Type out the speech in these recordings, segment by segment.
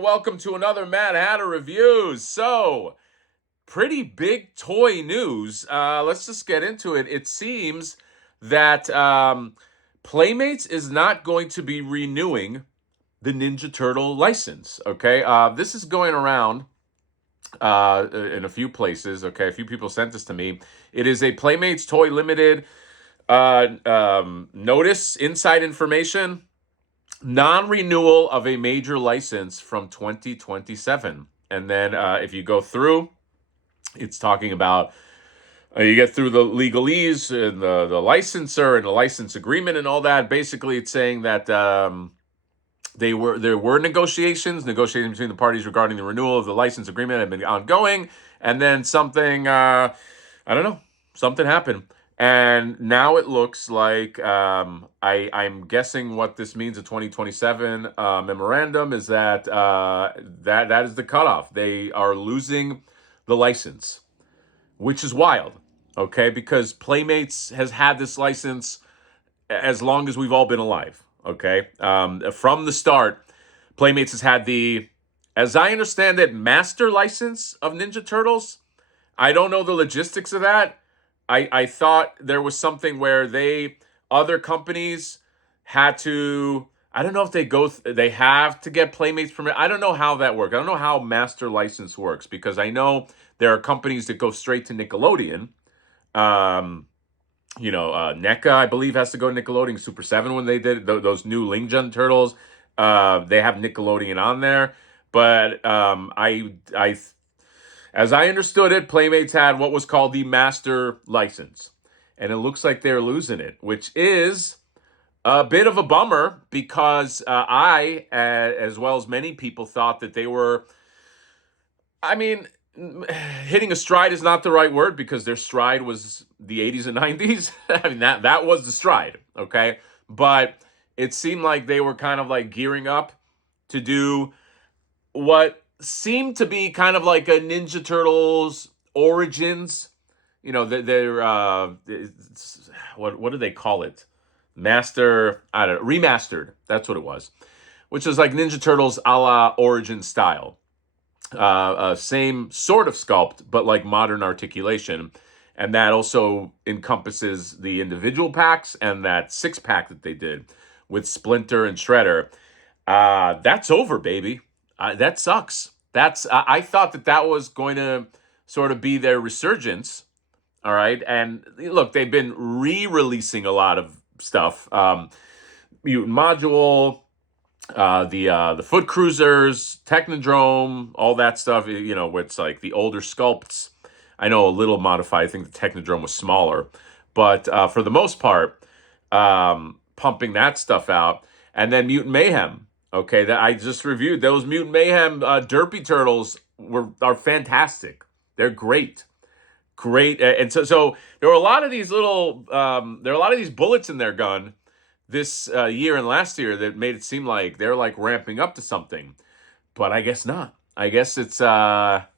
welcome to another Mad Hatter Reviews. So, pretty big toy news. Let's just get into it. It seems that Playmates is not going to be renewing the Ninja Turtle license. Okay, this is going around in a few places. Okay, a few people sent this to me. It is a Playmates Toy Limited notice, inside information. Non-renewal of a major license from 2027. And then if you go through, it's talking about you get through the legalese and the licensor and the license agreement and all that. Basically, it's saying that there were negotiations between the parties regarding the renewal of the license agreement have been ongoing, and then something I don't know, something happened. And now it looks like I'm guessing what this means. A 2027 memorandum is that that is the cutoff. They are losing the license, which is wild. Okay, because Playmates has had this license as long as we've all been alive. Okay, from the start, Playmates has had the, as I understand it, master license of Ninja Turtles. I don't know the logistics of that. I thought there was something where other companies had to, I don't know if they have to get Playmates permit. I don't know how that works. I don't know how master license works, because I know there are companies that go straight to Nickelodeon. NECA, I believe, has to go to Nickelodeon. Super 7, when they did those new Ninja Turtles, they have Nickelodeon on there. But as I understood it, Playmates had what was called the master license. And it looks like they're losing it, which is a bit of a bummer, because I, as well as many people, thought that they were, I mean, hitting a stride is not the right word, because their stride was the 80s and 90s. I mean, that was the stride, okay? But it seemed like they were kind of like gearing up to do what seemed to be kind of like a Ninja Turtles Origins. You know, they're what do they call it? Master, I don't know, remastered. That's what it was, which is like Ninja Turtles a la Origin style. Same sort of sculpt, but like modern articulation. And that also encompasses the individual packs and that 6-pack that they did with Splinter and Shredder. That's over, baby. That sucks. I thought that was going to sort of be their resurgence. All right. And look, they've been re-releasing a lot of stuff. Mutant Module, the Foot Cruisers, Technodrome, all that stuff, where it's like the older sculpts. I know a little modified. I think the Technodrome was smaller. But for the most part, pumping that stuff out. And then Mutant Mayhem. Okay, that I just reviewed. Those Mutant Mayhem Derpy Turtles are fantastic. They're great. Great. And so there were a lot of these bullets in their gun this year and last year that made it seem like they're like ramping up to something. But I guess not. I guess it's over,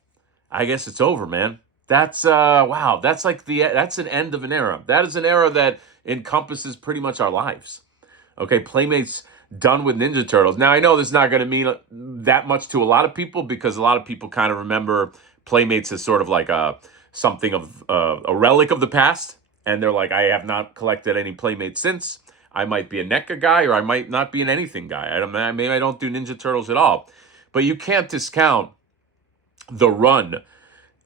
man. That's wow. That's an end of an era. That is an era that encompasses pretty much our lives. Okay, Playmates done with Ninja Turtles. Now, I know this is not going to mean that much to a lot of people, because a lot of people kind of remember Playmates as sort of like something of a relic of the past. And they're like, I have not collected any Playmates since. I might be a NECA guy, or I might not be an anything guy. Maybe I don't do Ninja Turtles at all. But you can't discount the run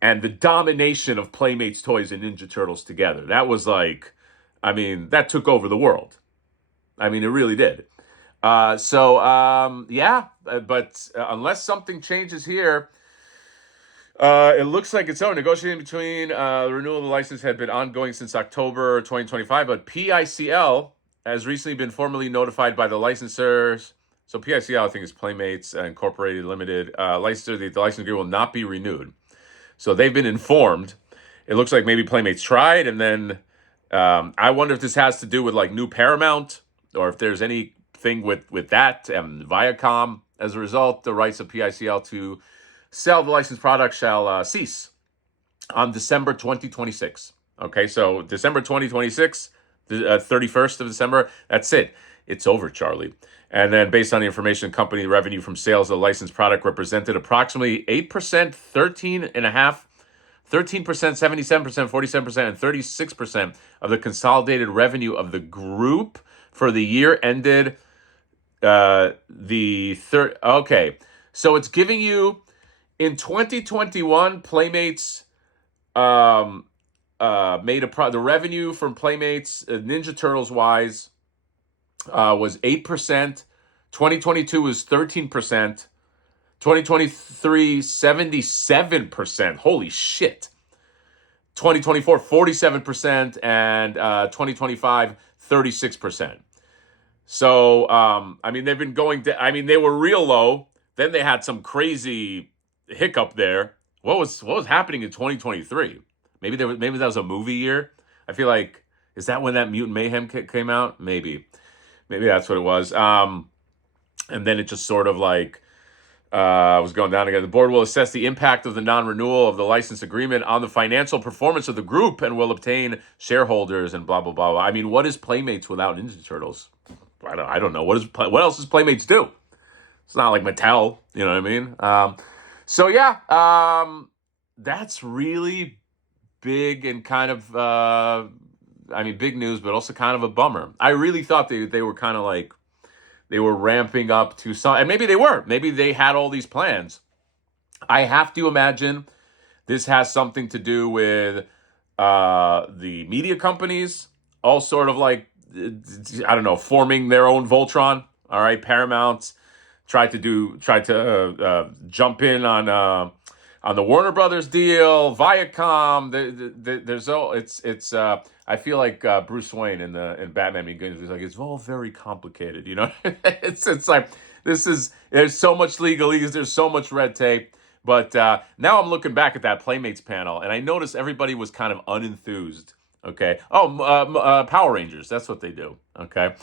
and the domination of Playmates toys and Ninja Turtles together. That was like, that took over the world. It really did. But unless something changes here, it looks like it's over. Negotiating between the renewal of the license had been ongoing since October 2025, but PICL has recently been formally notified by the licensors. So PICL, I think, is Playmates Incorporated Limited licensor. The license agreement will not be renewed. So they've been informed. It looks like maybe Playmates tried, and then I wonder if this has to do with like new Paramount, or if there's anything with that and Viacom. As a result, the rights of PICL to sell the licensed product shall cease on December 2026. Okay, so December 2026, the 31st of December, that's it. It's over, Charlie. And then based on the information, company revenue from sales of the licensed product represented approximately 8%, 13%, 77%, 47%, and 36% of the consolidated revenue of the group for the year ended the third. Okay. So it's giving you in 2021, Playmates made the revenue from Playmates, Ninja Turtles wise, was 8%. 2022 was 13%. 2023, 77%. Holy shit. 2024, 47%. And 2025, 36%. So, I mean, they've been going to, I mean, they were real low. Then they had some crazy hiccup there. What was happening in 2023? Maybe that was a movie year. I feel like, is that when that Mutant Mayhem came out? Maybe that's what it was. And then it just sort of like was going down again. The board will assess the impact of the non-renewal of the license agreement on the financial performance of the group and will obtain shareholders and blah blah blah. I mean, what is Playmates without Ninja Turtles? I don't know. What else does Playmates do? It's not like Mattel, you know what I mean? So yeah, that's really big and kind of I mean, big news, but also kind of a bummer. I really thought they were kind of like they were ramping up to some, and maybe they were. Maybe they had all these plans. I have to imagine this has something to do with the media companies, all sort of like, I don't know, forming their own Voltron. All right, Paramount tried to jump in on the Warner Brothers deal, Viacom. There's I feel like Bruce Wayne in Batman Begins. He's like, it's all very complicated, you know. it's like there's so much legalese, there's so much red tape. But now I'm looking back at that Playmates panel, and I noticed everybody was kind of unenthused. Okay. Oh, Power Rangers. That's what they do. Okay.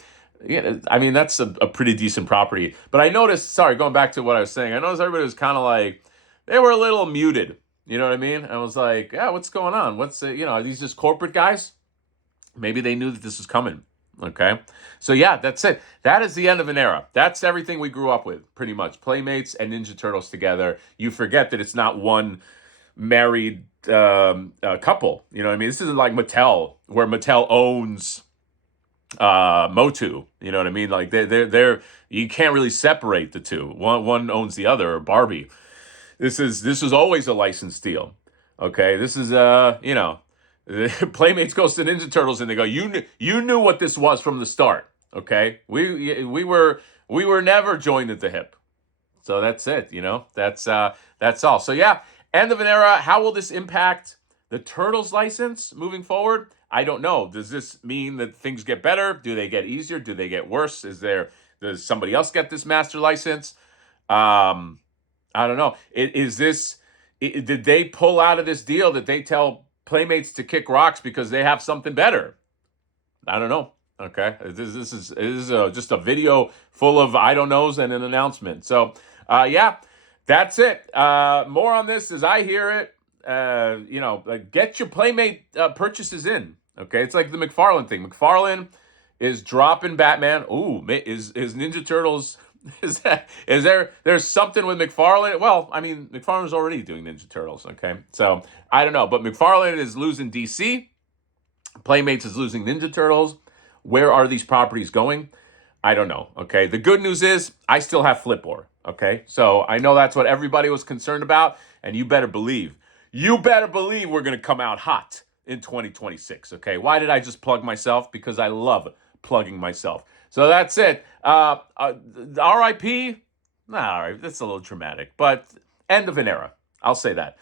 Yeah, I mean, that's a pretty decent property. But I noticed, sorry, going back to what I was saying, I noticed everybody was kind of like, they were a little muted. You know what I mean? I was like, yeah, what's going on? Are these just corporate guys? Maybe they knew that this was coming. Okay. So yeah, that's it. That is the end of an era. That's everything we grew up with, pretty much. Playmates and Ninja Turtles together. You forget that it's not one married couple. You know what I mean? This isn't like Mattel, where Mattel owns Motu. You know what I mean? Like they're you can't really separate the two. One owns the other, or Barbie. This is always a licensed deal. Okay, this is Playmates goes to Ninja Turtles and they go, you knew what this was from the start. Okay, we were never joined at the hip. So that's it. You know, that's all. So yeah, end of an era. How will this impact the Turtles license moving forward? I don't know. Does this mean that things get better? Do they get easier? Do they get worse? Does somebody else get this master license? I don't know. Did they pull out of this deal that they tell Playmates to kick rocks because they have something better? I don't know. Okay. This is just a video full of I don't knows and an announcement. So, yeah, that's it. More on this as I hear it. Get your Playmate purchases in. Okay. It's like the McFarlane thing. McFarlane is dropping Batman. Ooh, is Ninja Turtles... There's something with McFarlane? Well, I mean, McFarlane's already doing Ninja Turtles, okay? So, I don't know. But McFarlane is losing DC. Playmates is losing Ninja Turtles. Where are these properties going? I don't know, okay? The good news is I still have Flipboard, okay? So, I know that's what everybody was concerned about, and you better believe we're going to come out hot in 2026, okay? Why did I just plug myself? Because I love plugging myself. So that's it. R.I.P. Nah, all right, that's a little dramatic, but end of an era. I'll say that.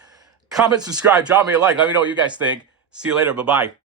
Comment, subscribe, drop me a like. Let me know what you guys think. See you later. Bye-bye.